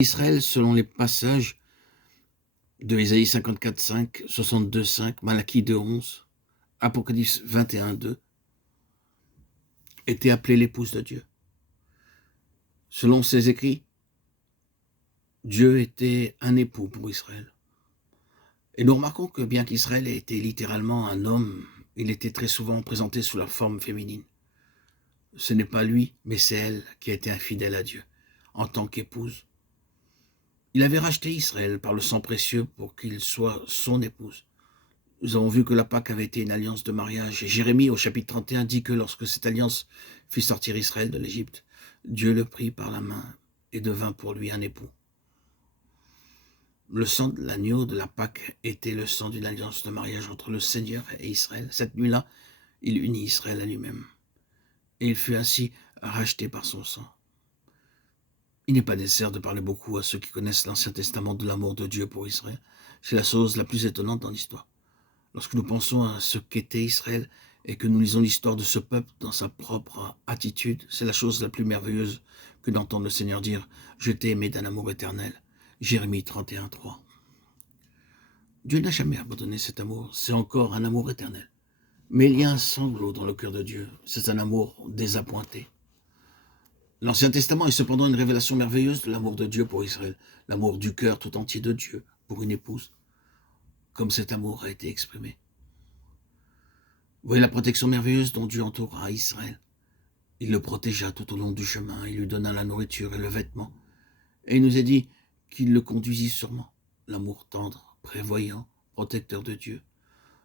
Israël, selon les passages de Ésaïe 54:5, 62:5, Malachie 2:11, Apocalypse 21:2, était appelée l'épouse de Dieu. Selon ces écrits, Dieu était un époux pour Israël. Et nous remarquons que bien qu'Israël ait été littéralement un homme, il était très souvent présenté sous la forme féminine. Ce n'est pas lui, mais c'est elle qui a été infidèle à Dieu, en tant qu'épouse. Il avait racheté Israël par le sang précieux pour qu'il soit son épouse. Nous avons vu que la Pâque avait été une alliance de mariage. Et Jérémie, au chapitre 31, dit que lorsque cette alliance fit sortir Israël de l'Égypte, Dieu le prit par la main et devint pour lui un époux. Le sang de l'agneau de la Pâque était le sang d'une alliance de mariage entre le Seigneur et Israël. Cette nuit-là, il unit Israël à lui-même. Et il fut ainsi racheté par son sang. Il n'est pas nécessaire de parler beaucoup à ceux qui connaissent l'Ancien Testament de l'amour de Dieu pour Israël. C'est la chose la plus étonnante dans l'histoire. Lorsque nous pensons à ce qu'était Israël et que nous lisons l'histoire de ce peuple dans sa propre attitude, c'est la chose la plus merveilleuse que d'entendre le Seigneur dire « Je t'ai aimé d'un amour éternel ». Jérémie 31:3. Dieu n'a jamais abandonné cet amour, c'est encore un amour éternel. Mais il y a un sanglot dans le cœur de Dieu, c'est un amour désappointé. L'Ancien Testament est cependant une révélation merveilleuse de l'amour de Dieu pour Israël, l'amour du cœur tout entier de Dieu pour une épouse, comme cet amour a été exprimé. Vous voyez la protection merveilleuse dont Dieu entoura Israël. Il le protégea tout au long du chemin, il lui donna la nourriture et le vêtement, et il nous a dit qu'il le conduisit sûrement. L'amour tendre, prévoyant, protecteur de Dieu,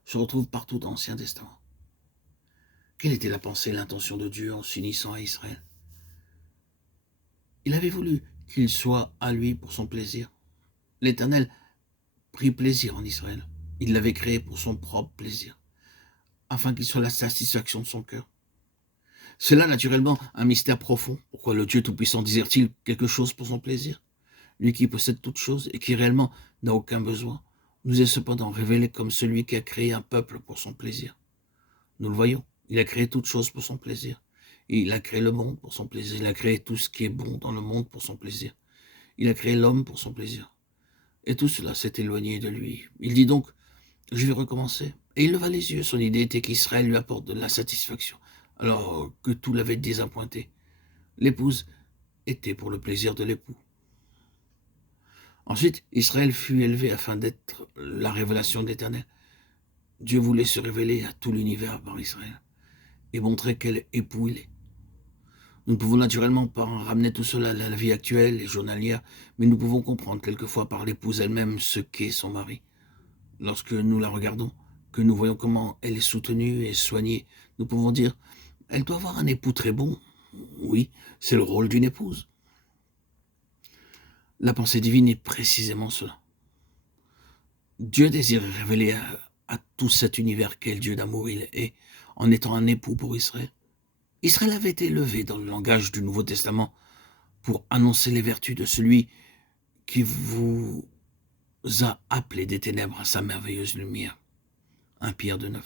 se retrouve partout dans l'Ancien Testament. Quelle était la pensée et l'intention de Dieu en s'unissant à Israël? Il avait voulu qu'il soit à lui pour son plaisir. L'Éternel prit plaisir en Israël. Il l'avait créé pour son propre plaisir, afin qu'il soit la satisfaction de son cœur. C'est là naturellement un mystère profond. Pourquoi le Dieu Tout-Puissant désire-t-il quelque chose pour son plaisir? Lui qui possède toutes choses et qui réellement n'a aucun besoin, nous est cependant révélé comme celui qui a créé un peuple pour son plaisir. Nous le voyons, il a créé toutes choses pour son plaisir. Et il a créé le monde pour son plaisir. Il a créé tout ce qui est bon dans le monde pour son plaisir. Il a créé l'homme pour son plaisir. Et tout cela s'est éloigné de lui. Il dit donc, je vais recommencer. Et il leva les yeux. Son idée était qu'Israël lui apporte de la satisfaction, alors que tout l'avait désappointé. L'épouse était pour le plaisir de l'époux. Ensuite, Israël fut élevé afin d'être la révélation de l'Éternel. Dieu voulait se révéler à tout l'univers par Israël et montrer quel époux il est. Nous ne pouvons naturellement pas ramener tout cela à la vie actuelle et journalière, mais nous pouvons comprendre quelquefois par l'épouse elle-même ce qu'est son mari. Lorsque nous la regardons, que nous voyons comment elle est soutenue et soignée, nous pouvons dire « Elle doit avoir un époux très bon ». Oui, c'est le rôle d'une épouse. La pensée divine est précisément cela. Dieu désire révéler à tout cet univers quel Dieu d'amour il est, en étant un époux pour Israël. Israël avait été élevé dans le langage du Nouveau Testament pour annoncer les vertus de celui qui vous a appelé des ténèbres à sa merveilleuse lumière. 1 Pierre 2:9.